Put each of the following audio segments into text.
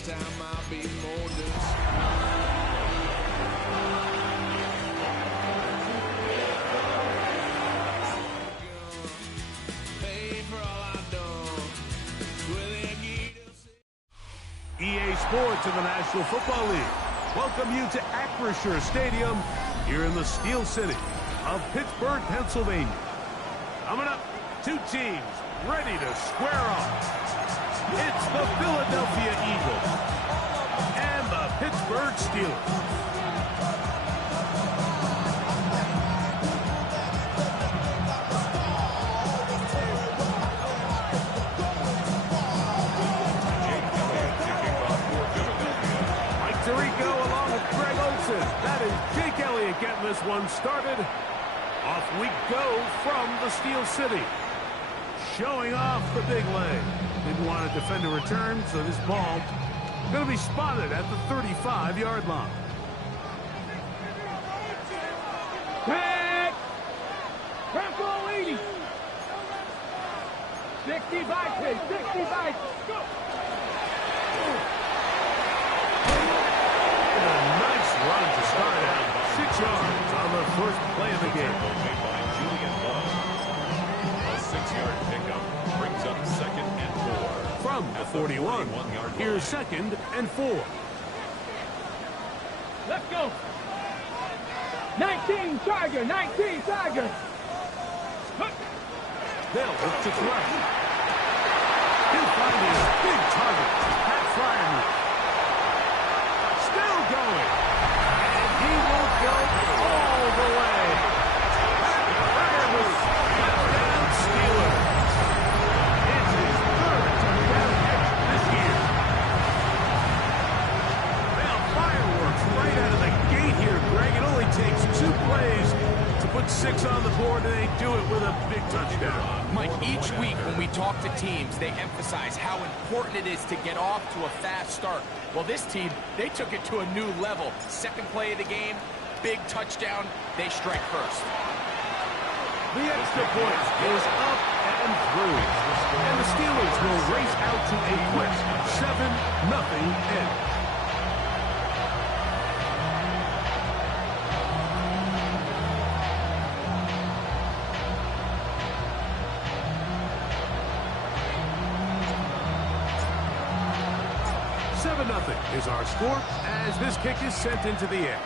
Next time I'll be more discerning. EA Sports in the National Football League welcome you to Acrisure Stadium here in the Steel City of Pittsburgh, Pennsylvania. Coming up, two teams ready to square off. It's the Philadelphia Eagles and the Pittsburgh Steelers. That is Jake Elliott getting this one started. Off we go from the Steel City. Showing off the big leg. Didn't want to defend a return, so this ball going to be spotted at the 35-yard line. Back! Tempo 80! 65, 65! Go! Run to start out. 6 yards on the first play of the game. Made by Julian Love. A 6-yard pickup brings up 2nd and 4. From the 41, here's 2nd and 4. Let's go. 19 Tiger, 19 Tiger. They'll look to throw. He'll find his big target. Pat Fryermuth. Still going. He won't go all the way. Fryermuth, touchdown Steelers. It's his 3rd touchdown catch this year. Well, fireworks right out of the gate here, Greg. It only takes 2 plays to put 6 on the board, and they do it with a big touchdown. Mike, each week when we talk to teams, they emphasize how important it is to get off to a fast start. Well, this team, they took it to a new level. 2nd play of the game, big touchdown, they strike first. The extra point is up and through. And the Steelers will race out to a quick 7-0 edge. Nothing is our score as this kick is sent into the air.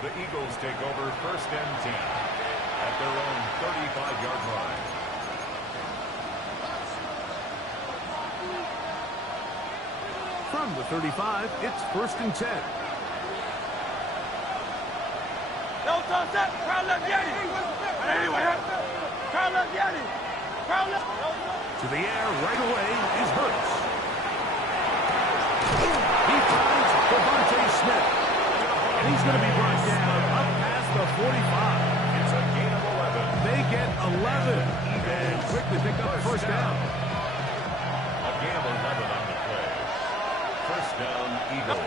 The Eagles take over 1st and 10 at their own 35-yard line. From the 35, it's 1st and 10. Don't touch that! Crowd left Yeti! Anyway, crowd left Yeti! To the air right away is Hurts. He finds Devontae Smith. And he's going to be brought down up past the 45. It's a gain of 11. They get 11 and quickly pick up the 1st down. A gain of 11 on the play. 1st down, Eagles.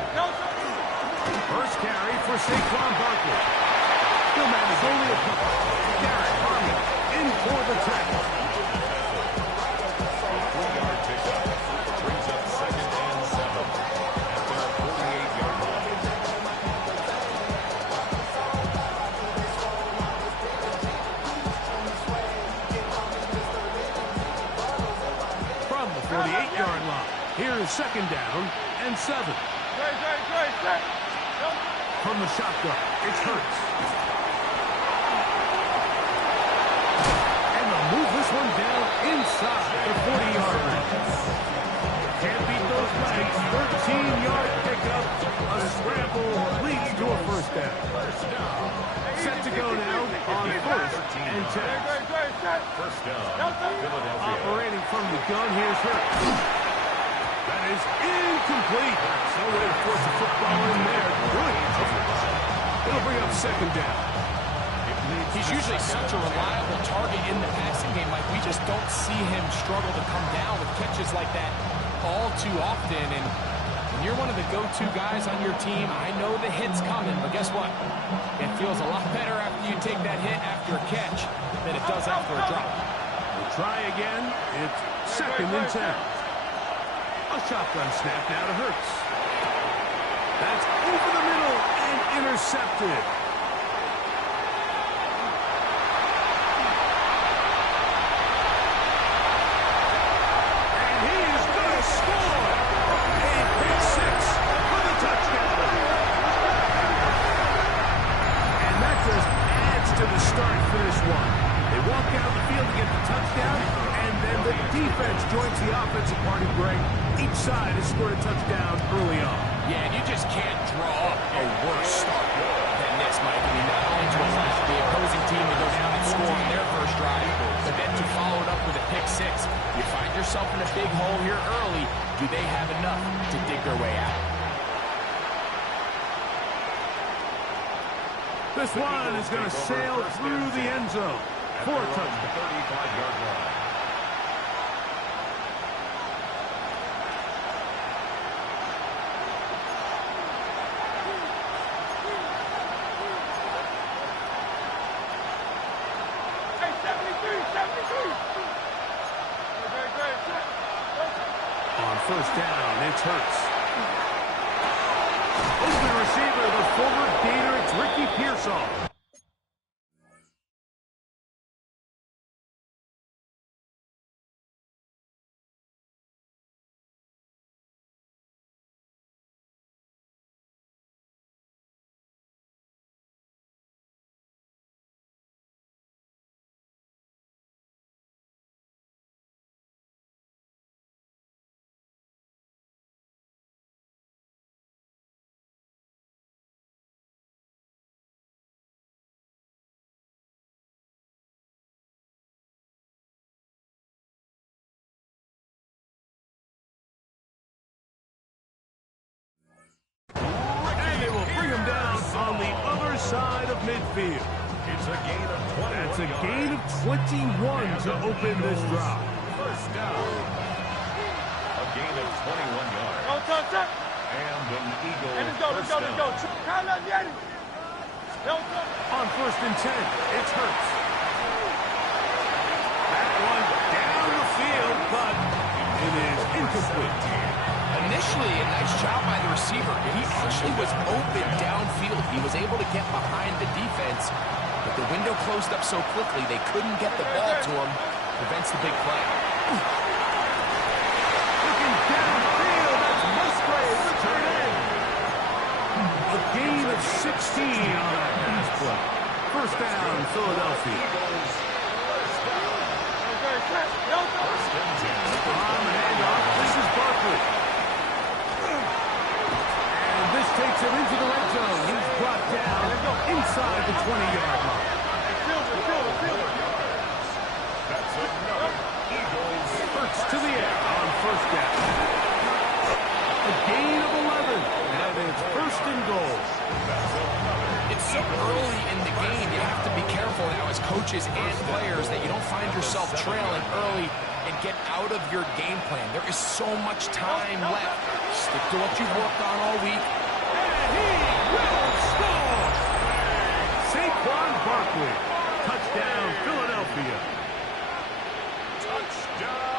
First carry for Saquon Barkley. Still managed only a couple. Garrett Harmon in for the tackle. Here's 2nd down and 7. From the shotgun, it's Hurts. And they'll move this one down inside the 40-yard line. Can't beat those legs. 13-yard pickup. A scramble leads to a 1st down. Set to go now on 1st and 10. 1st down, Philadelphia. Operating from the gun, here's Hurts. That is incomplete. No way to force a football in there. Brilliant. It'll bring up 2nd down. He's usually such a reliable target in the passing game. Like, we just don't see him struggle to come down with catches like that all too often. And when you're one of the go-to guys on your team, I know the hit's coming, but guess what? It feels a lot better after you take that hit after a catch than it does after a drop. Try again. It's 2nd and 10. A shotgun snap now to Hurts. That's over the middle and intercepted. And he is going to score. A big 6 for the touchdown. And that just adds to the start for this one. They walk down the field to get the touchdown, and then the defense joins the offensive party, Greg. Each side has scored a touchdown early on. Yeah, and you just can't draw up a worse start than this, Mike. I mean, not only to allow the opposing team to go down and score on their first drive, but then to follow it up with a pick 6. You find yourself in a big hole here early. Do they have enough to dig their way out? This one is going to sail through the end zone for a touchdown. 35-yard line. On first down, it's Hurts. Open receiver, the former Gator, it's Ricky Pearsall. And they will bring him down on the other side of midfield. It's a gain of 21. That's a gain of 21 to open this drive. First down. A gain of 21 yards. And an Eagle first down. On first and 10, it's Hurts. That one down the field, but it is incomplete. Initially, a nice job by the receiver. He actually was open downfield. He was able to get behind the defense, but the window closed up so quickly they couldn't get the ball to him. Prevents the big play. Looking downfield, that's Musgrave, the tight end. A gain of 16 on that pass play. First down, Philadelphia. On the handoff, this is Barkley. And this takes him into the red zone. He's brought down inside the 20-yard line. That's another Eagles. Hurts to the air on first down. A gain of 11, and it's first and goal. It's so early in the game, you have to be careful now as coaches and players that you don't find yourself trailing early and get out of your game plan. There is so much time left. Stick to what you've worked on all week. And he will score! Saquon Barkley. Touchdown, Philadelphia.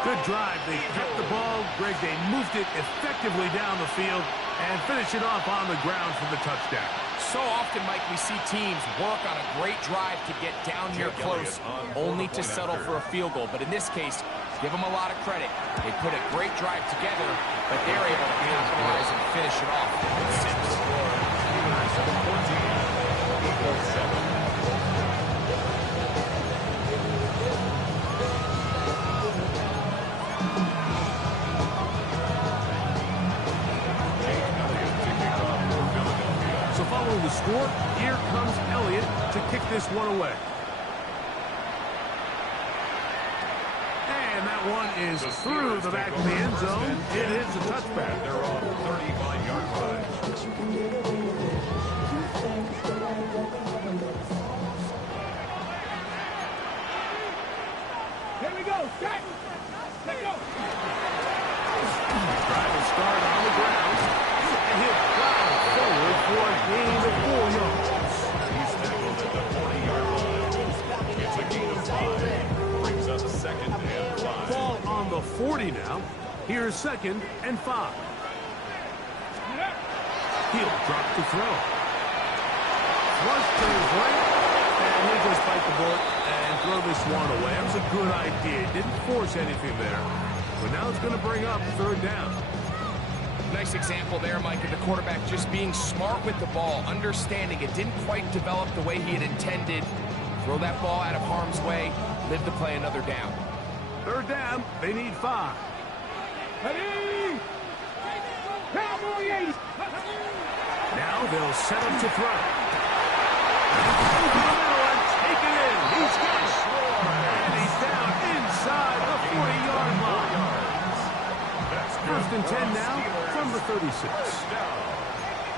Good drive. They kept the ball. Greg, they moved it effectively down the field and finish it off on the ground for the touchdown. So often, Mike, we see teams work on a great drive to get down here close, only to settle for a field goal. But in this case, give them a lot of credit. They put a great drive together, but they're able to capitalize and finish it off with 6. Following the score, here comes Elliott to kick this one away. And that one is through the back of the end zone. It is a touchback. They're on 35-yard line. Here we go. Set. Let's go. Drive and start on the ground. And he'll plow forward for a gain of 4 yards. He's tackled at the 40-yard line. It's a gain of 5. Brings up a second 40 now. Here's 2nd and 5. He'll drop to throw. Flush to his right, and he'll just bite the bullet and throw this one away. That was a good idea. Didn't force anything there. But now it's going to bring up 3rd down. Nice example there, Mike, of the quarterback just being smart with the ball, understanding it didn't quite develop the way he had intended. Throw that ball out of harm's way, live to play another down. 3rd down, they need 5. Now they'll set him to throw. Over the middle and take it in. He's got it. And he's down inside the 40-yard line. 1st and 10 now from the 36.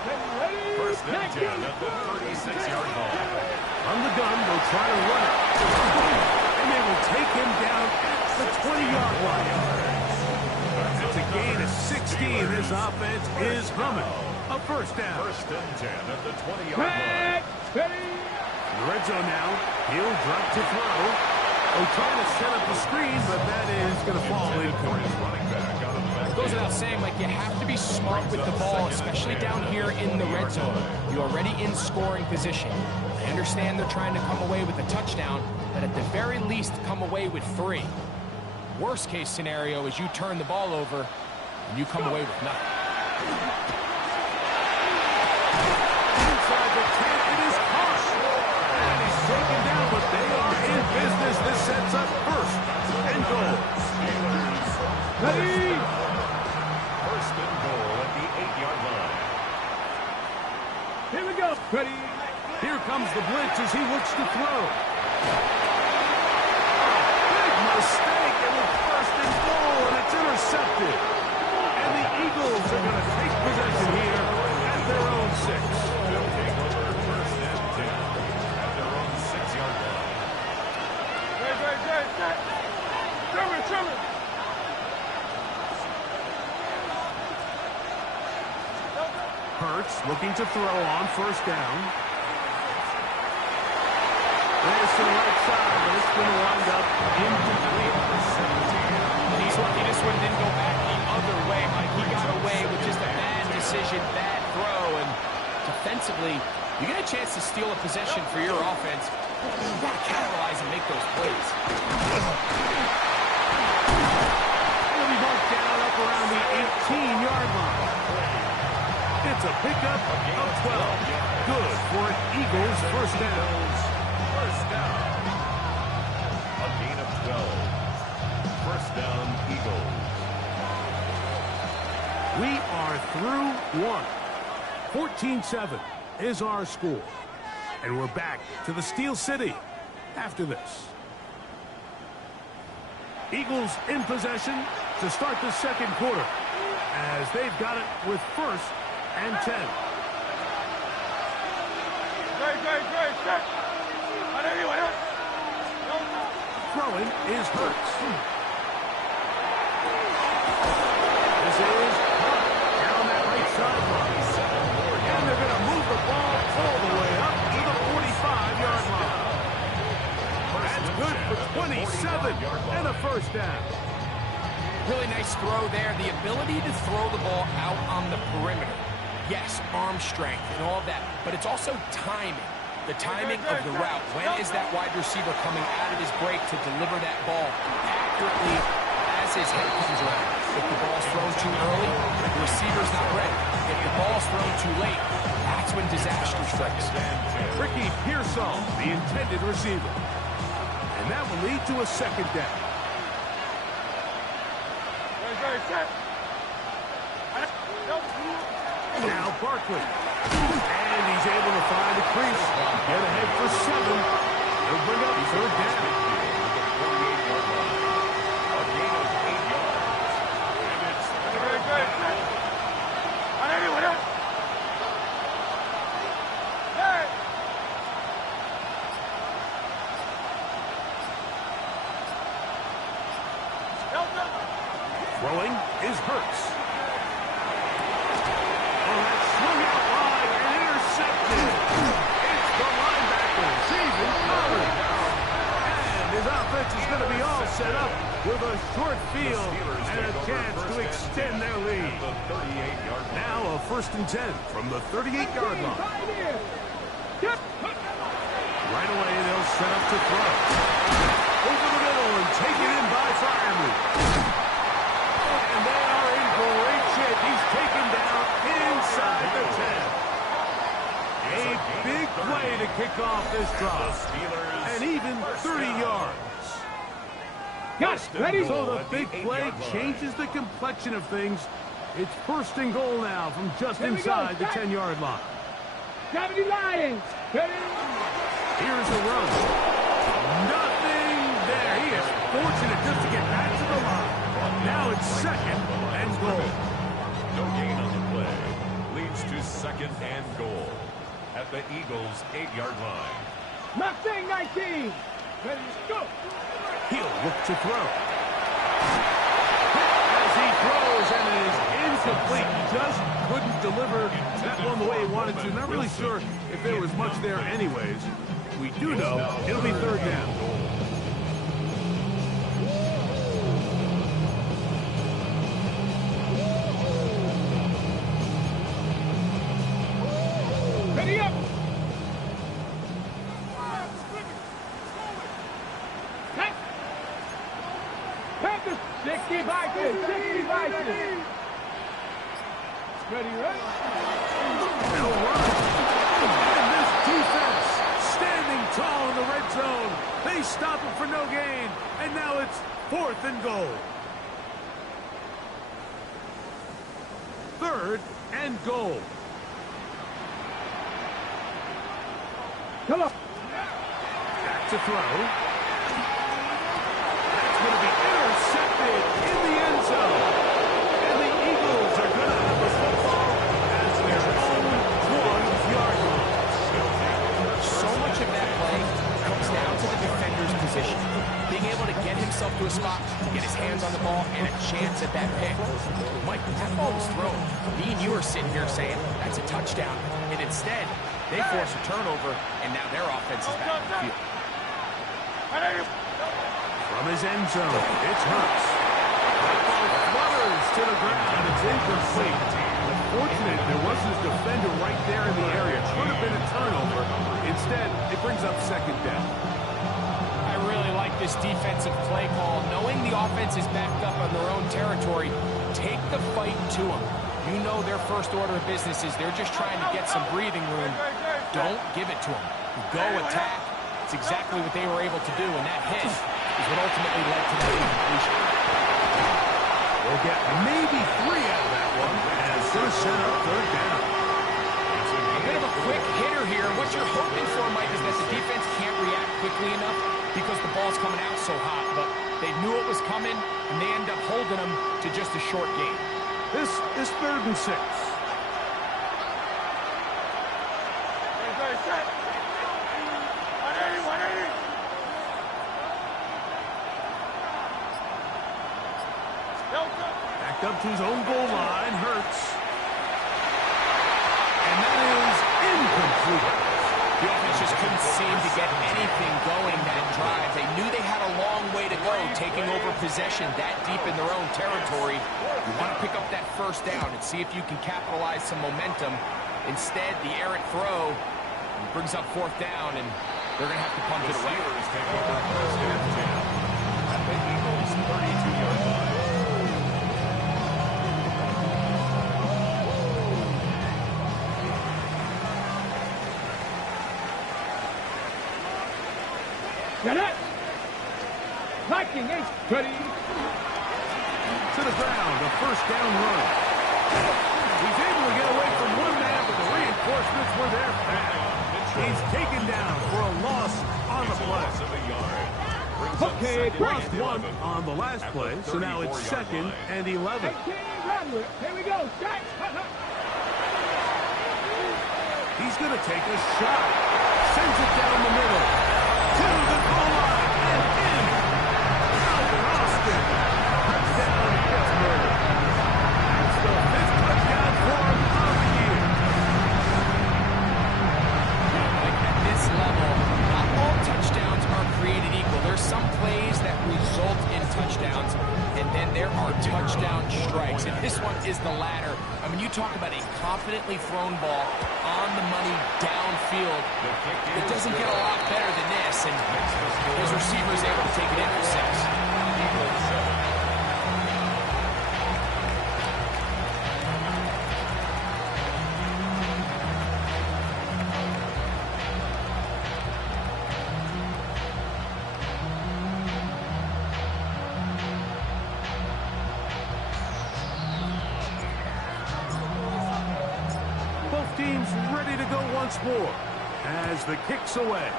1st and 10 at the 36-yard line. On the gun, they'll try to run it. And they will take him down at the 20-yard line. It's a gain of 16. This offense is humming. A 1st down. 1st and 10 at the 20-yard line. In the red zone now. He'll drop to throw. They're trying to set up the screen, but that is going to fall incomplete. Goes without saying, like, you have to be smart with the ball, especially down here in the red zone. You're already in scoring position. I understand they're trying to come away with a touchdown, but at the very least, come away with 3. Worst case scenario is you turn the ball over and you come away with nothing. Inside the 10, it is Hush. And he's taken down, but they are in business. This sets up 1st and goal. Ready? 1st and goal at the 8-yard line. Here we go. Ready? Here comes the blitz as he looks to throw. Big mistake, and it's 1st and goal, and it's intercepted. And the Eagles are going to take possession here at their own 6. They'll take over 1st and 10 at their own 6-yard line. Trimmer. Hurts looking to throw on 1st down. There's to the right side, but it's going to wind up incomplete. And he's lucky this one didn't go back the other way, Mike. He got away with just a bad decision, bad throw, and defensively, you get a chance to steal a possession for your offense. You got to capitalize and make those plays. He'll be marked down up around the 18-yard line. It's a pickup of 12. Good for an Eagles 1st down. 1st down. A gain of 12. 1st down, Eagles. We are through 1. 14-7 is our score. And we're back to the Steel City after this. Eagles in possession to start the 2nd quarter as they've got it with 1st and 10. Great. Throwing is Hurts. This is Hunt down that right sideline. And they're going to move the ball all the way up to the 45-yard line. That's good for 27 and a 1st down. Really nice throw there. The ability to throw the ball out on the perimeter. Yes, arm strength and all that, but it's also timing. The timing of the route. When is that wide receiver coming out of his break to deliver that ball accurately as his head comes around? If the ball's thrown too early, the receiver's not ready. If the ball's thrown too late, that's when disaster strikes. Ricky Pearsall, the intended receiver. And that will lead to a 2nd down. Now Barkley. And he's able to find the crease. Get ahead for 7. They'll bring up 3rd down. A gain of 8 yards. And it's Throwing is Hurts. Oh, that swung out wide and intercepted. It's the linebacker, Xavier Howard. And his offense is going to be all set up with a short field and a chance to extend their lead. Now a 1st and 10 from the 38-yard line. Right away, they'll set up to throw. Over the middle and taken in by Freiermuth. And they are in great shape. He's taken down inside the 10. A big play to kick off this drive. And even 30 yards. So the big play changes the complexion of things. It's 1st and goal now from just inside the 10-yard line. Lions. Here's the run. Nothing there. He is fortunate just to get back to the line. Now it's 2nd and goal. No gain on the play. Leads to 2nd and goal at the Eagles' 8-yard line. Mustang 19. Ready to go. He'll look to throw. As he throws, and it is incomplete. He just couldn't deliver that one the way he wanted to. Not really sure if there was much there anyways. We do know it'll be 3rd down. Ready up. Panthers, 60 Vikings, 60 Vikings. Ready, right? They'll run. And this defense standing tall in the red zone. They stop him for no gain. And now it's 4th and goal. 3rd and goal. Come on. Back to throw. That's going to be intercepted in the end zone. And the Eagles are going to have the football as their own 1-yard line. So much of that play comes down to the defender's position. Being able to get himself to a spot, get his hands on the ball, and a chance at that pick. Mike, that ball was thrown. Me and you are sitting here saying, that's a touchdown. And instead, they force a turnover, and now their offense is back in the field. From his end zone, it's Hurts. That ball flutters to the ground. It's incomplete. Unfortunate, there wasn't a defender right there in the area. Could have been a turnover. Instead, it brings up 2nd down. I really like this defensive play call. Knowing the offense is backed up on their own territory, take the fight to them. You know their first order of business is they're just trying to get some breathing room. Don't give it to them. Go attack. It's exactly what they were able to do, and that hit is what ultimately led to the completion. They'll get maybe 3 out of that one, and it's going to set up 3rd down. A bit of a quick hitter here. What you're hoping for, Mike, is that the defense can't react quickly enough because the ball's coming out so hot, but they knew it was coming, and they end up holding them to just a short gain. This is 3rd and 6. Backed up to his own goal line, Hurts. And that is incomplete. The offense just couldn't seem to get anything going that drive. They knew they had a long way to go, taking over possession that deep in their own territory. You want to pick up that 1st down and see if you can capitalize some momentum. Instead, the errant throw brings up 4th down, and they're going to have to punt it away. Take over 1st and 10 at the Eagles' 32-yard line. Get it. Viking is ready. To the ground, a 1st down run. He's able to get away from one man, but the reinforcements were there fast. He's taken down for a loss on the play. Okay, Lost 1 on the last play, so now it's 2nd and 11. Here we go. He's going to take a shot. Sends it down the middle. To the goal line and in. Alvin Austin. Touchdown, Pittsburgh. That's the 5th touchdown for him of the year. Like at this level, not all touchdowns are created equal. There's some plays that result in touchdowns, and then there are touchdown strikes. And this one is the latter. I mean, you talk about a confidently thrown ball on the money downfield. It doesn't get a lot better than this, and his receiver is able to take it in for 6. Both teams ready to go once more as the kick's away.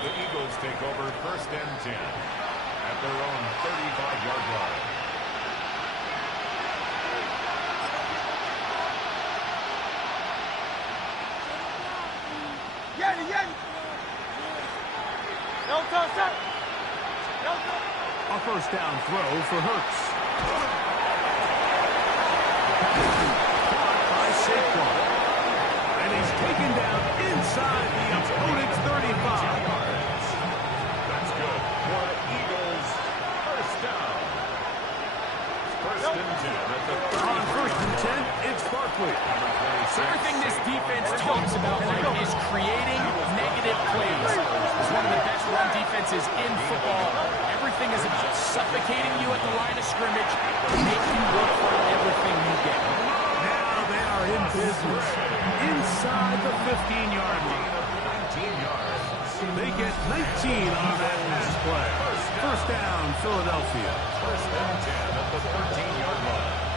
The Eagles take over 1st and 10 at their own 35-yard line. A first down throw for Hurts. Caught by Saquon. And he's taken down inside the opponent's 35. That's good for the Eagles. First down. First and 10 at the 35. On 1st and 10, it's Barkley. So everything this defense talks about is creating negative plays. It's one of the best run defenses in football. Everything is about suffocating you at the line of scrimmage, make you work for everything you get. Now they are in business inside the 15-yard line. 19 yards. They get 19 on that pass play. First down, Philadelphia. First and 10 at the 13-yard line.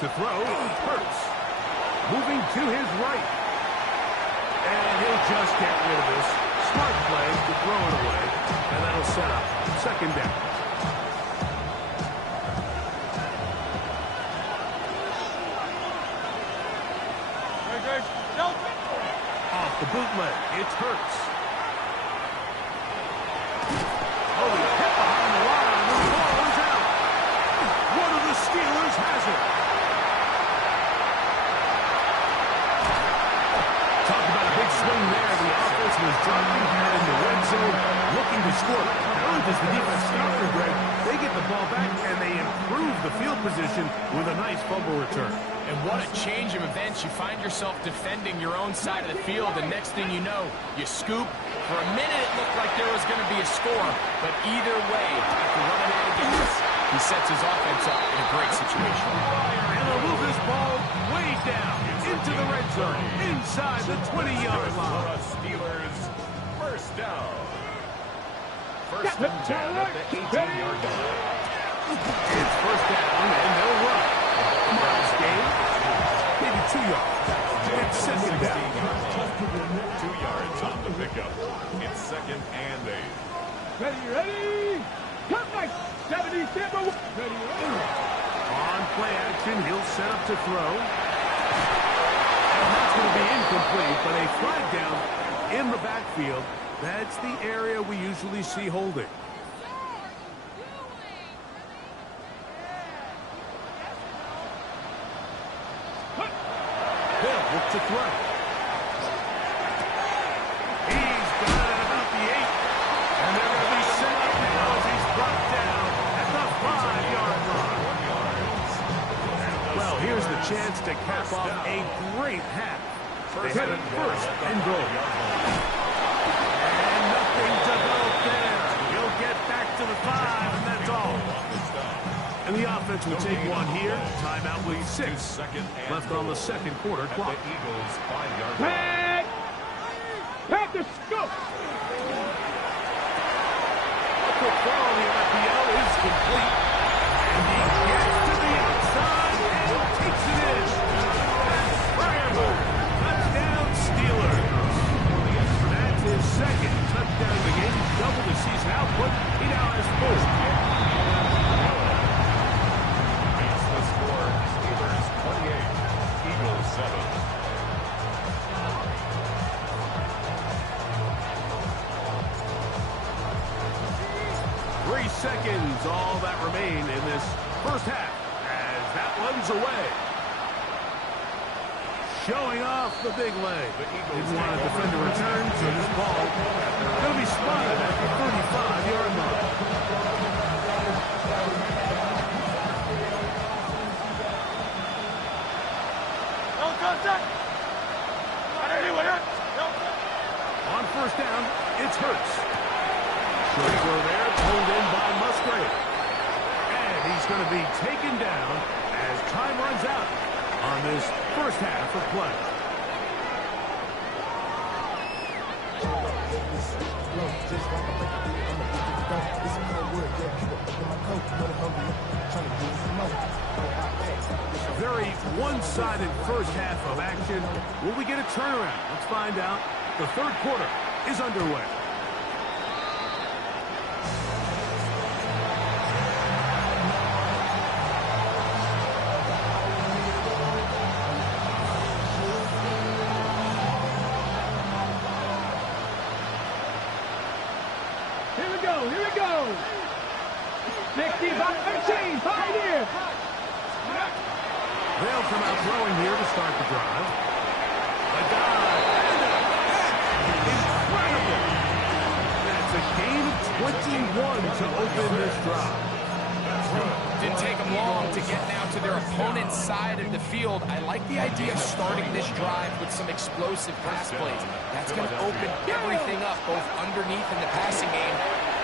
To throw, Hurts. Moving to his right. And he'll just get rid of this. Smart play to throw it away. And that'll set up 2nd down. Off the bootleg, it's Hurts. Oh, he hit behind the line, and the ball is out. One of the Steelers has it. Talk about a big swing there. The offense was driving here in the red zone, looking to score. Not only does the defense stop for Greg, they get the ball back, and they improve the field position with a nice fumble return. And what a change of events. You find yourself defending your own side of the field, and next thing you know, you scoop. For a minute, it looked like there was going to be a score, but either way, after running out of gas, he sets his offense up in a great situation. And they'll move this ball way down into the red zone, inside the 20-yard line. Steelers first down. First and 10 at the 18-yard line. It's first down, and they'll run. Miles gain, maybe 2 yards. It's 2nd down. 2 yards on the pickup. It's 2nd and 8. Ready? Come back. 77. Ready? On play action, he'll set up to throw. And that's going to be incomplete, but a flag down in the backfield. That's the area we usually see holding. Hill look to throw. He's got it about the 8. And they're going to be set up now as he's brought down at the 5-yard line. Well, here's the chance to cap off a great half. They had it 1st and goal. And nothing to go there. He'll get back to the 5, and that's all. And the offense will take one here. Timeout with 6 left on the 2nd quarter clock. The Eagles 5-yard line. Pack the scope. A quick throw on the RPO is complete. And he gets to the outside and takes it in. And Fryermuth, touchdown Steelers. That's his 2nd touchdown of the game. He's doubled his season output. He now has 4. Steelers 28, Eagles 7. 3 seconds, all that remain in this first half as that one's away. showing off the big leg. Didn't want to defend a return, so this ball going to be spotted at the 35-yard line. No contact. On first down, it's Hurts. Short throw there, pulled in by Musgrave. And he's going to be taken down as time runs out on this first half of play. A very one-sided first half of action. Will we get a turnaround? Let's find out. The third quarter is underway. Here we go, here we go. Next team, 13, Pioneer. They'll come out throwing here to start the drive. A dive and a catch. Incredible. That's a gain of 21 to open this drive. Didn't take them long to get now to their opponent's side of the field. I like the idea of starting this drive with some explosive pass plays. That's going to open everything up, both underneath in the passing game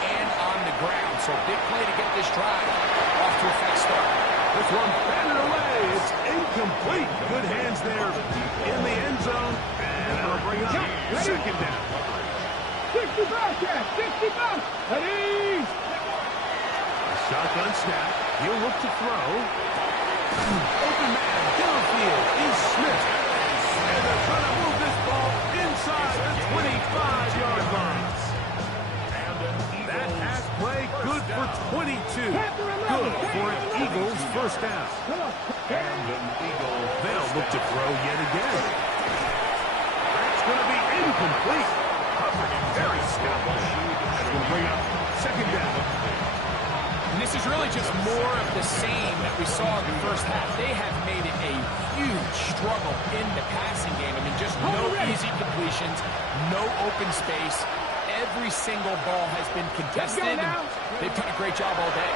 and on the ground. So big play to get this drive off to a fast start. This one batted away. It's incomplete. Good hands there in the end zone. And that'll bring up second down. 65, Jack, 65. Ready. Shotgun snap. He'll look to throw. Open man downfield is Smith. And they're trying to move this ball inside the 25-yard line. That pass play good for 22. Good for an Eagles first down. They'll look to throw yet again. That's going to be incomplete. Covered in very skillful. That's going to bring up second down. And this is really just more of the same that we saw in the first half. They have made it a huge struggle in the passing game. I mean, just no easy completions, no open space. Every single ball has been contested, and they've done a great job all day.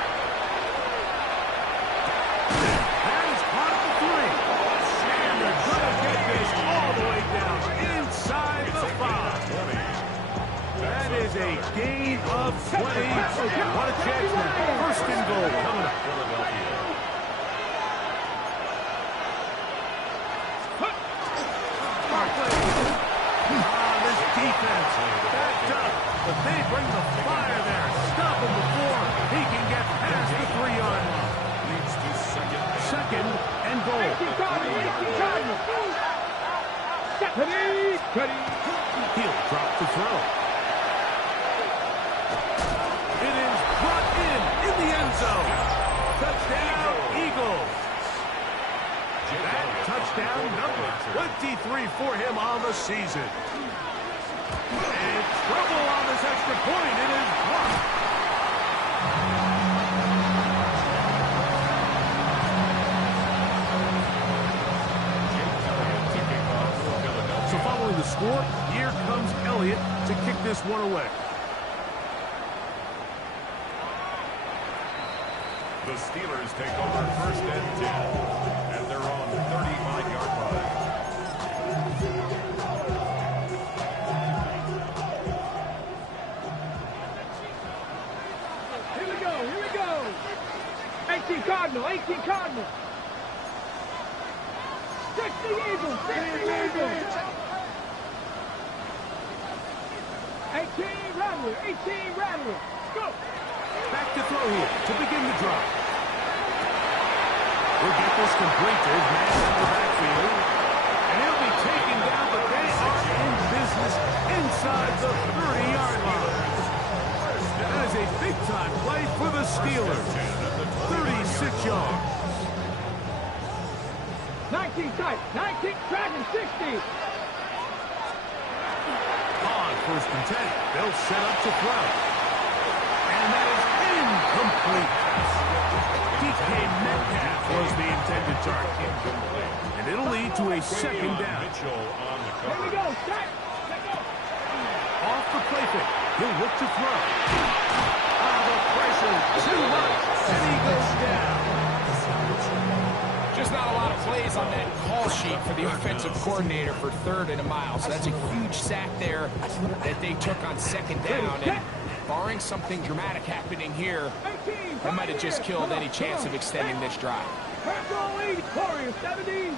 That is caught at the 3. And they're going to get this all the way down inside the 5. That is a gain of 20. What a chance now. First and goal coming up. This defense backed up, but they bring the fire there. Stop him before he can get past the 3-yard line. Second and goal. He'll drop the throw. It is brought in the end zone. Touchdown, Eagles. That touchdown number 23 for him on the season. And trouble on this extra point. It is blocked. So following the score, here comes Elliott to kick this one away. The Steelers take over first and 10, and they're on the 35-yard line. Here we go, here we go. 18 Cardinal, 18 Cardinal. 60 Eagles, 60 Eagles. 18 Rattler, 18 Rattler. Go. Back to throw here to begin the drive. We'll get this complete to his man in the backfield. And he'll be taken down, but they are in business inside the 30-yard line. That is a big-time play for the Steelers. 36 yards. 19 tight, 19 tracking, 60. On first and 10, they'll set up to throw. And that is incomplete. DK Metcalf was the intended target. And it'll lead to a second down. Mitchell on the Here we cover. go. Set. Off the play fake. He'll look to throw. The pressure. Too much. And he goes down. Just not a lot of plays on that call sheet for the offensive coordinator for 3rd and a mile. So that's a huge sack there that they took on 2nd down. And barring something dramatic happening here, they might have just killed any chance of extending this drive. Personal lead. Warrior 70.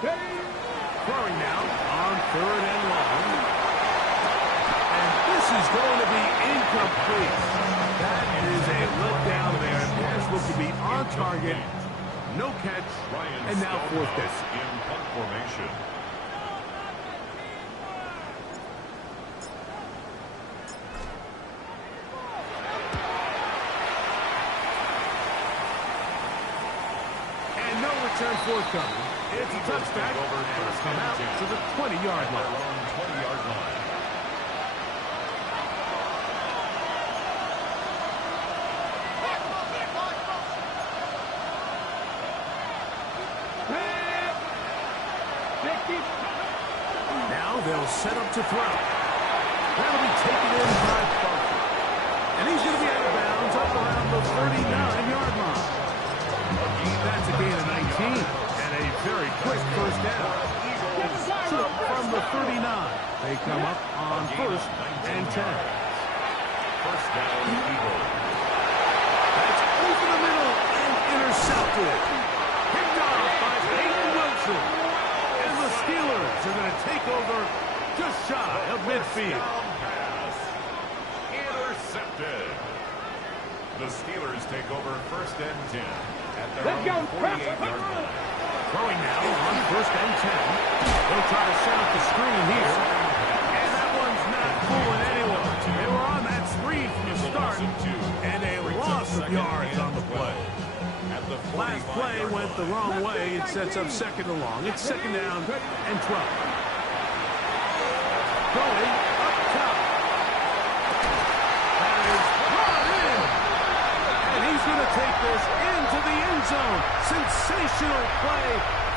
Throwing now on 3rd and long. And this is going to be incomplete. That is a letdown there. Pass looked to be on target. No catch. Ryan And now 4th down. Stonehouse in punt formation. And no return forthcoming. It's a touchback. And it's come out to the 20-yard line. Their own 20-yard line. Now they'll set up to throw. That'll be taken in by Barkley. And he's going to be out of bounds up around the 39-yard line. That's a gain of 19 and a very quick first down. So from the 39, they come up on 1st and 10. First down, Eagles. That's over the middle and intercepted. Picked off by Peyton Wilson. And the Steelers are going to take over just shy of midfield. Down pass. Intercepted. The Steelers take over 1st and 10 at their Let's go. own 48-yard line. Throwing now on 1st and 10. They'll try to set up the screen here. And that one's not fooling anyone. They were on that screen from the start. And a loss of yards on the play. At the Last play 45-yard went the line. wrong way. It sets up 2nd and long. It's 2nd down and 12. Going up top. That is brought in. And he's going to take this into the end zone. Sensational play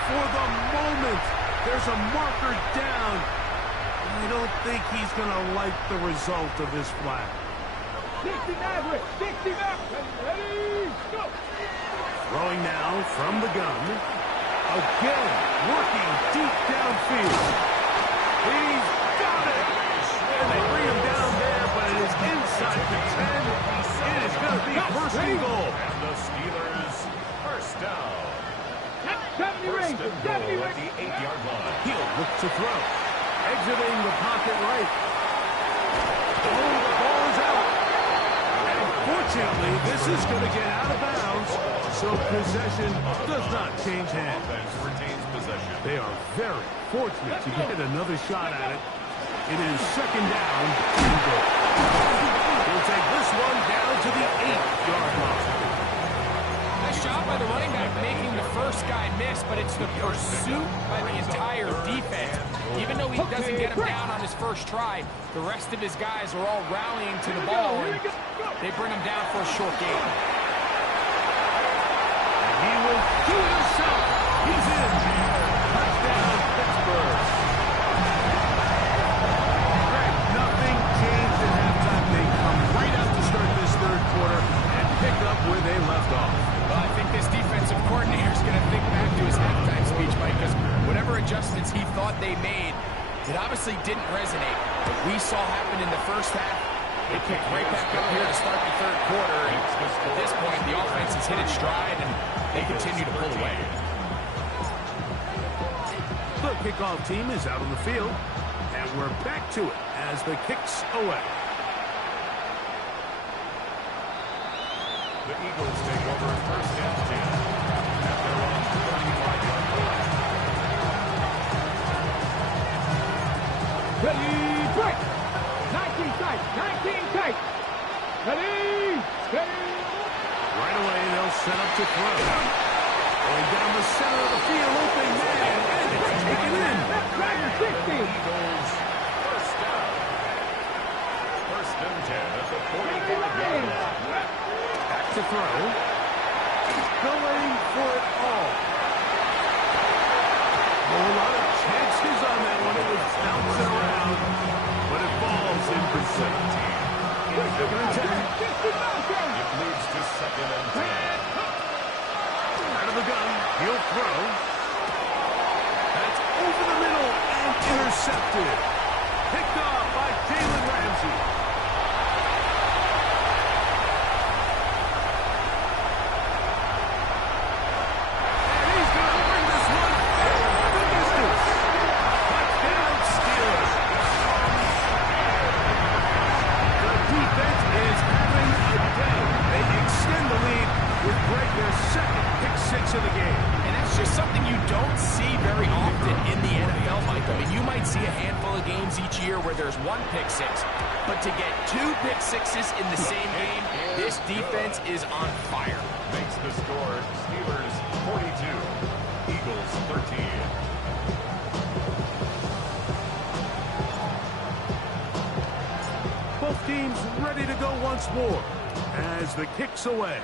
for the moment. There's a marker down. I don't think he's going to like the result of this flag. 60 Maverick. 60 Maverick. Ready. Go. Throwing now from the gun. Again, working deep downfield. He's got it. And they bring him down there, but it is inside the 10. It is going to be 1st and goal. And the Steelers, first down. 70 First Rangers. and goal 70 at the Rangers. 8-yard line. He'll look to throw. Exiting the pocket right. Oh, the ball is out. And unfortunately, this is going to get out of bounds, so possession does not change hands. Offense retains possession. They are very fortunate to get another shot at it. It is 2nd down and goal. We'll take this one down to the 8-yard line. Nice job by the running back making the first guy miss, but it's the pursuit by the entire defense. Even though he doesn't get him down on his first try, the rest of his guys are all rallying to the ball, and they bring him down for a short gain. He will do it himself. He's in. Touchdown, Pittsburgh. Greg, nothing changed at halftime. They come right out to start this 3rd quarter and pick up where they left off. Well, I think this defensive coordinator is going to think back to his halftime speech, Mike, because whatever adjustments he thought they made, it obviously didn't resonate. What we saw happen in the first half, they picked right back up here to start the 3rd quarter. And at this point, the offense has hit its stride, and they continue to pull away. The kickoff team is out on the field, and we're back to it as the kicks away. The Eagles take over 1st and 10 at their own 35-yard line. Ready. Break. 19 tight. 19 tight. Ready. Ready. Right away, they'll set up to throw. Going down the center of the field, open man, and it's taken in. Driver 60. Eagles, first down. 1st and 10 at the 45-yard line. Back to throw. intercepted. Picked off by Jalen Ramsey. And he's going to bring this one the distance. Touchdown, Steelers. The defense is having a day. They extend the lead with their second pick six of the game. And that's just something you don't see very often in the NFL, Mike. I mean, you might see a handful of games each year where there's one pick six, but to get two pick sixes in the same game, this defense is on fire. Makes the score Steelers 42, Eagles 13. Both teams ready to go once more as the kick's away.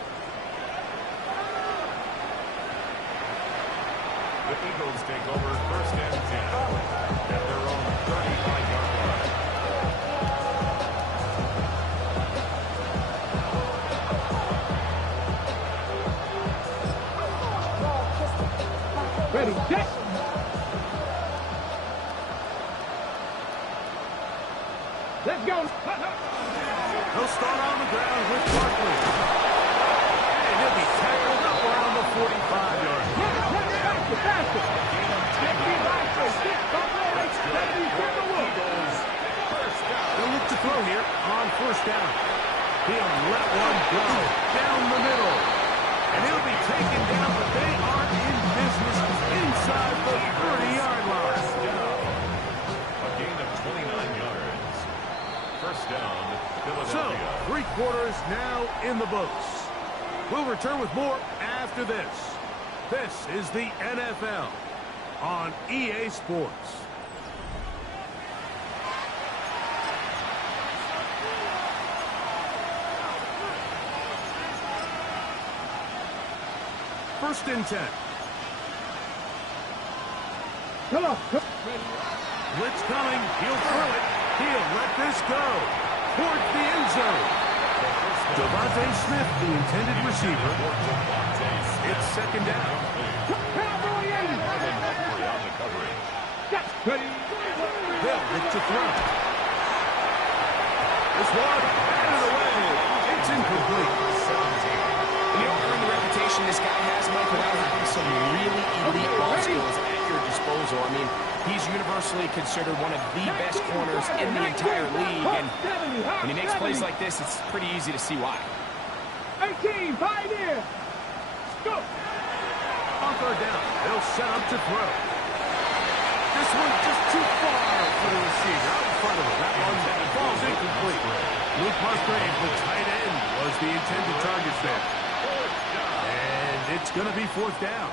The Eagles take over first and 10 at their own 35-yard line. Ready, set. Let's go. He'll start on the ground with Barkley. And he'll be tackled up around the 45-yard line. Faster. They'll look to throw here on first down. He'll let one go down the middle. And he'll be taken down, but they are in business inside the 30-yard line. A gain of 29 yards. First down, So, Philadelphia. 3 quarters now in the books. We'll return with more after this. This is the NFL on EA Sports. First and 10. Come on. Blitz coming. He'll throw it. He'll let this go towards the end zone. Devontae Smith, the intended receiver. It's second down. Cowboy 80. On the coverage. Ready. They'll look to throw. This one batted away. It's incomplete. You don't earn the reputation this guy has, Mike, without having some really elite ball skills at your disposal. I mean, he's universally considered one of the best corners in the entire league, and when he makes plays like this, it's pretty easy to see why. 18, Pioneer. Go. On third down, they'll set up to throw. This one's just too far for the receiver. Out in front of him. That one falls incomplete. Luke Musgrave, the tight end, was the intended target there. And it's going to be fourth down.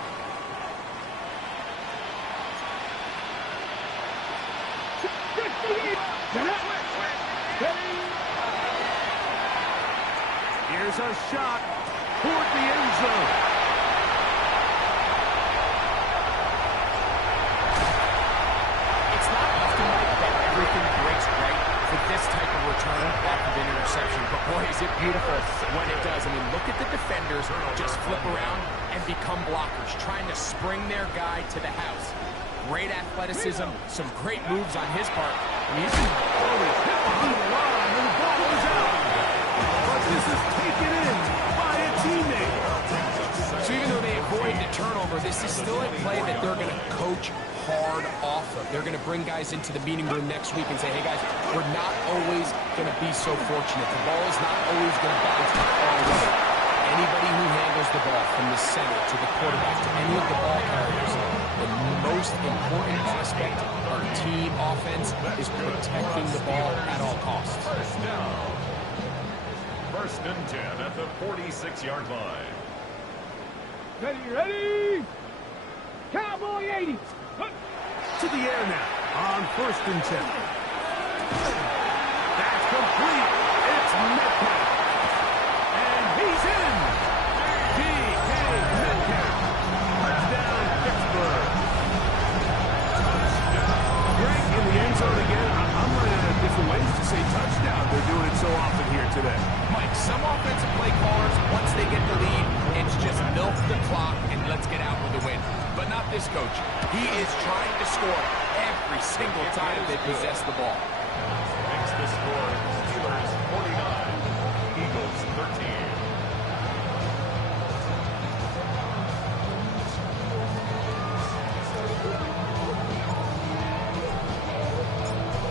Here's a shot toward the end zone. It's not often that everything breaks right for this type of return off of an interception, but boy, is it beautiful when it does. I mean, look at the defenders just flip around and become blockers, trying to spring their guy to the house. Great athleticism, some great moves on his part. I mean, Hit behind the line, and the ball is out. But this is taken in by a teammate. so even though they avoid the turnover, this is still a play that they're going to coach hard off of. They're going to bring guys into the meeting room next week and say, hey guys, we're not always going to be so fortunate. The ball is not always going to bounce our way. Anybody who handles the ball from the center to the quarterback to any of the ball carriers, the most important aspect of our team offense is protecting the ball at all costs. First down. First and 10 at the 46-yard line. Ready. Cowboy 80. To the air now on first and 10. That's complete. It's Metcalf. And he's in. DK Metcalf. Touchdown, Pittsburgh. Greg in the end zone again. I'm running out of different ways to say touchdown. They're doing it so often here today. Mike, some offensive play callers, once they get the lead, it's just milk the clock and let's get out with a win. But not this coach. He is trying to score every single time they possess the ball. Makes the score Steelers 49, Eagles 13.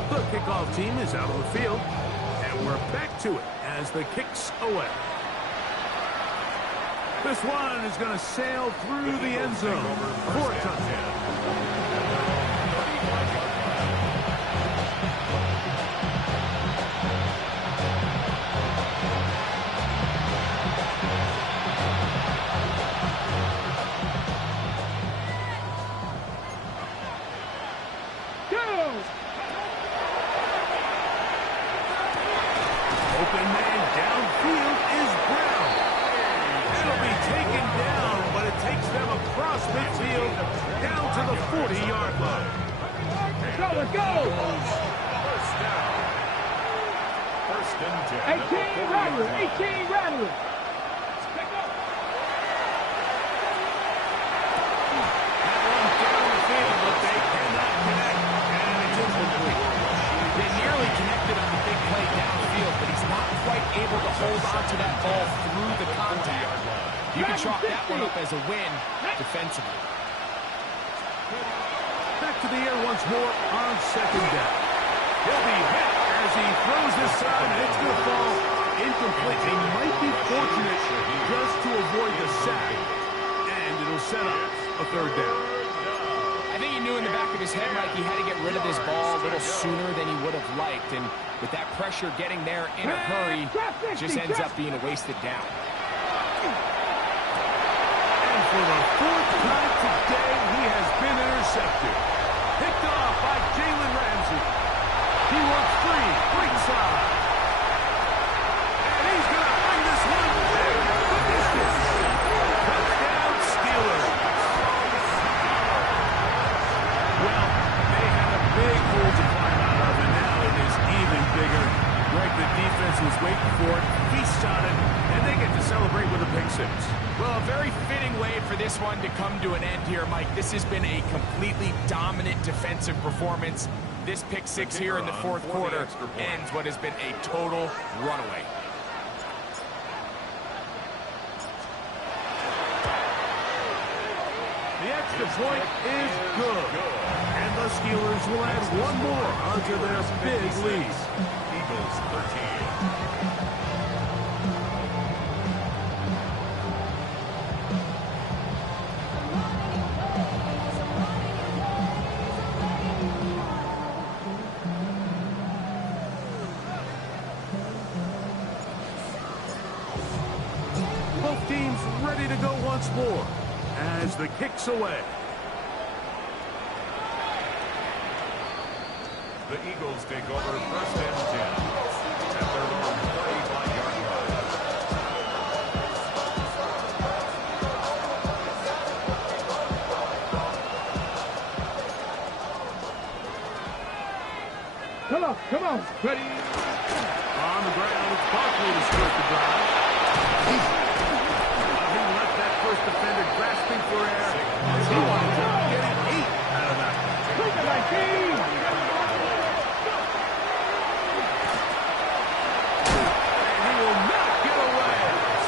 The kickoff team is out on the field, and we're back to it as the kick's away. This one is going to sail through the end zone for a touchdown. Open man downfield is Brown. It'll be taken down, but it takes them across midfield down to the 40-yard line. Let's go! First down. First and 10. 18 Rattler, 18 Rattler. That one's down the field, but they cannot connect, and it's incomplete. They nearly connected on the big play downfield, but he's not quite able to hold on to that ball through the contact. You can chalk that one up as a win defensively. Back to the air once more on second down. He'll be hit as he throws this side, and it's going to fall incomplete. He might be fortunate just to avoid the sack, and it'll set up a third down. I think he knew in the back of his head, Mike, he had to get rid of this ball a little sooner than he would have liked, and with that pressure getting there in a hurry, it just ends up being a wasted down. And for the fourth time today, he has been intercepted. Picked off by Jalen Ramsey. He works free, right side. And he's going to bring this one back the distance. Touchdown, Steelers. Well, they had a big hole to climb out of, and now it is even bigger. Greg, the defense was waiting for it, feasts on it, and they get to celebrate with a pick six. Well, a very fitting way for this one to come to an end here, Mike. This has been a completely dominant defensive performance. This pick six here in the fourth quarter ends what has been a total runaway. The extra point is good. And the Steelers will add one more onto their big lead. Eagles 13. Both teams ready to go once more as the kick's away. The Eagles take over first and 10 at their own 35-yard line. Come on, ready? On the ground, it's Barkley to start the drive. He left that first defender grasping for air as he wanted to get an 8 out of that. Look at my team! And he will not get away.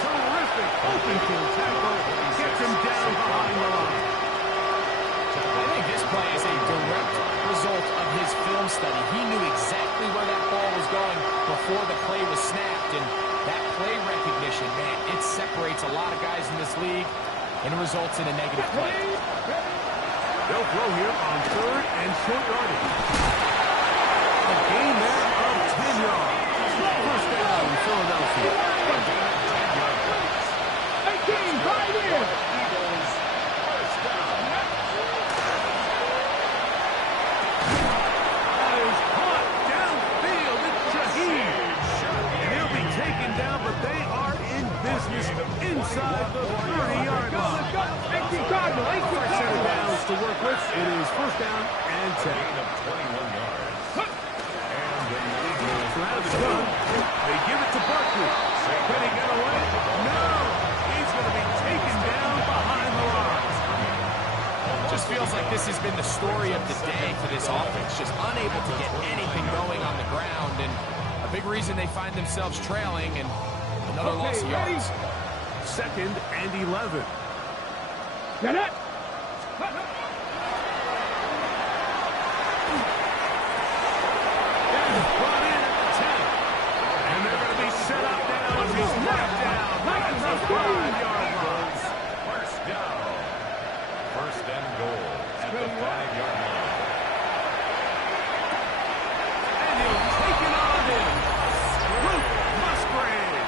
Terrific open field tackle. Gets him down behind the line. I think this play is a direct result of his film study. He knew exactly where that ball was going before the play was snapped, and that play recognition, man, it separates a lot of guys in this league, and it results in a negative play. They'll throw here on third and short yardage. A gain there of 10 yards. First down, Philadelphia. 18, right here! Eagles first down. That is caught downfield. It's Shaheed. And he'll be taken down, but they are in business inside the 30-yard line. 18 Cardinal, 18 Set of Cardinal! downs to work with. It is first down and 10. Gain of 21 yards. And the Eagles So out of the gun, they give it to Barkley. Can he get away? No! He's going to be taken down behind the line. almost feels like this has been the story of the day for this offense, just unable to get anything going on the ground, and a big reason they find themselves trailing and another loss of yards. 2nd and 11. Get it. Brought in at the 10. And they're going to be set up now as he's brought down. That's a 5-yard loss. First down. First and goal at the 5-yard line. And he'll take it on in. Luke Musgrave.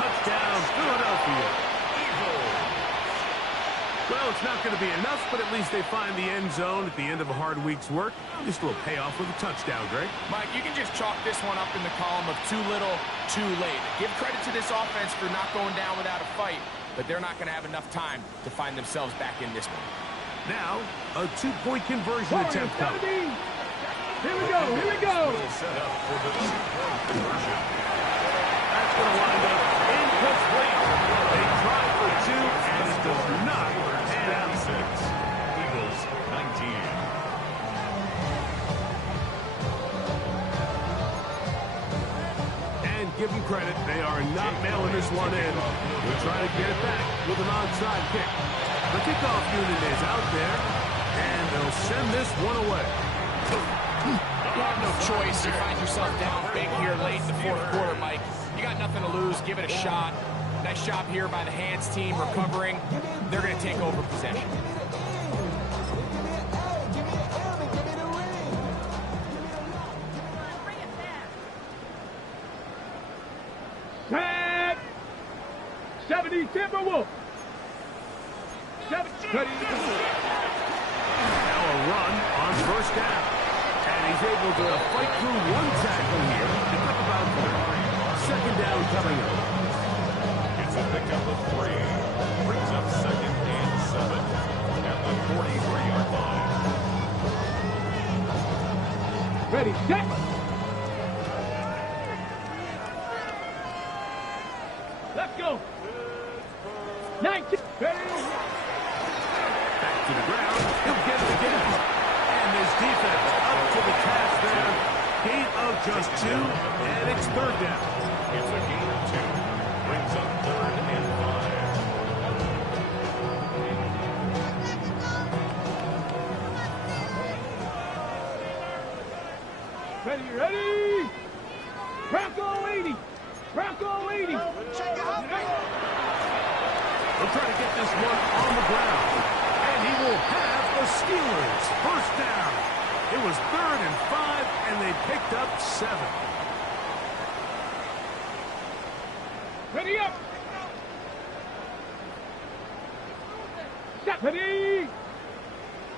Touchdown, Philadelphia. Well, it's not going to be enough, but at least they find the end zone at the end of a hard week's work. Just a little payoff with a touchdown, Greg. Mike, you can just chalk this one up in the column of too little, too late. Give credit to this offense for not going down without a fight, but they're not going to have enough time to find themselves back in this one. Now, a 2-point conversion attempt coming. Here we go. Here we go. Set up for the 2-point conversion. That's going to wind up incomplete. They try for 2, and it does not pan out. Eagles 19. And give them credit, they are not mailing this one in. They'll try to get it back with an onside kick. The kickoff unit is out there, and they'll send this one away. You have no choice. You find yourself down big here late in the 4th quarter, Mike. You got nothing to lose. Give it a shot. Nice job here by the hands team recovering. They're going to take over possession. Tag. 70 Timberwolves. 70. Now a run on first down. And he's able to fight through one tackle here. Pick up about 3. 2nd down coming up. It's a pickup of 3. Brings up 2nd and 7 at the 43-yard line. Ready, set. Let's go. 19. Ready. Back to the ground. He'll get it again. And his defense up to the task there. Gain of just 2, and it's 3rd down. It's a gain of 2. Brings up 3rd and 5. Ready, ready. Bronco 80. Bronco 80. They'll try to get this one on the ground. And he will have the Steelers first down. It was 3rd and 5, and they picked up 7. Ready up. Step. Ready.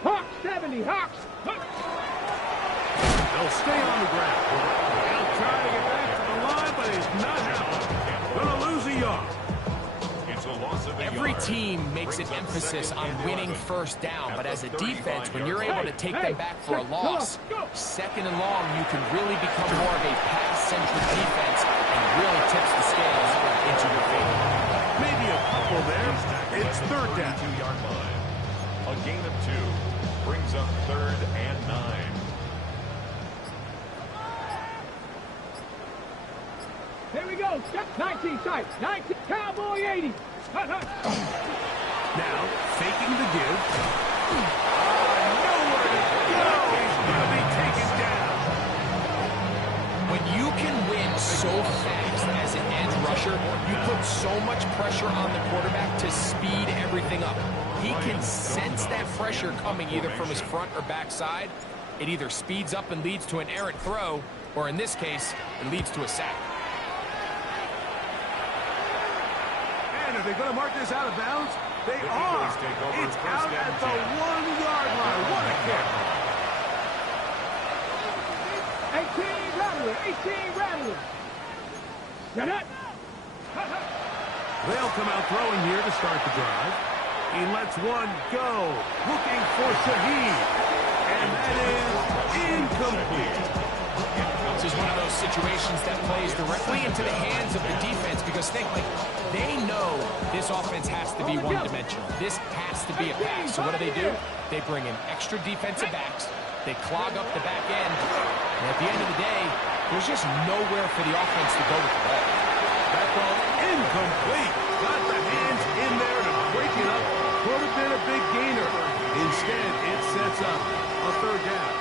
Hawks 70. Hawks. They'll stay on the ground. They'll try to get back to the line, but it's not happening. Gonna lose a yard. It's a loss of a Every yard. team makes an emphasis on winning first down, but as a defense, when you're able to take them back for a loss, 2nd and long, you can really become more of a pass-centric defense and really tips the scales into your favor. Maybe a couple there. It's 3rd down. 32-yard line. A gain of 2 brings up 3rd and 9. Here we go. Step 19 side. 19. Cowboy 80. Now, faking the give. Nowhere to go. He's going to be taken down. When you can win so fast as an edge rusher, you put so much pressure on the quarterback to speed everything up. He can sense that pressure coming either from his front or back side. It either speeds up and leads to an errant throw, or in this case, it leads to a sack. And are they going to mark this out of bounds? They The are. Eagles take over It's first out and at the 10. 1-yard line. What a kick. 18 Rattler. 18 Rattler. Get it. They'll come out throwing here to start the drive. He lets one go. Looking for Shaheed. And that is incomplete. This is one of those those situations that plays directly into the hands of the defense because they know this offense has to be one-dimensional. This has to be a pass. So what do? They bring in extra defensive backs. They clog up the back end. And at the end of the day, there's just nowhere for the offense to go with the ball. That ball incomplete. Got the hands in there to break it up. Could have been a big gainer. Instead, it sets up a third down.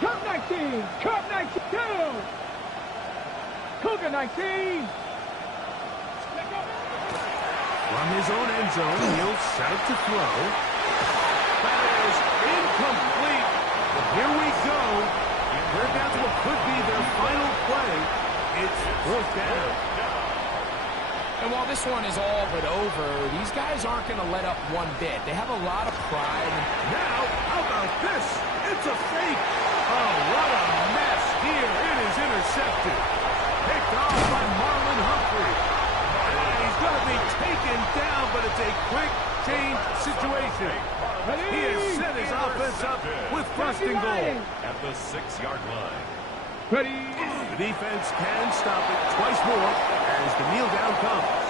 Cup 19, Cup 92. Cougar 19. From his own end zone, he'll set up to throw. That is incomplete. Here we go. They're down to what could be their final play. It's fourth down. And while this one is all but over, these guys aren't going to let up one bit. They have a lot of pride. Now, how about this? It's a fake. Oh, what a mess here. It is intercepted. Picked off by Marlon Humphrey. And he's going to be taken down, but it's a quick change situation. He has set his offense up with first and goal. At the 6-yard line. Ready. The defense can stop it twice more as the kneel down comes.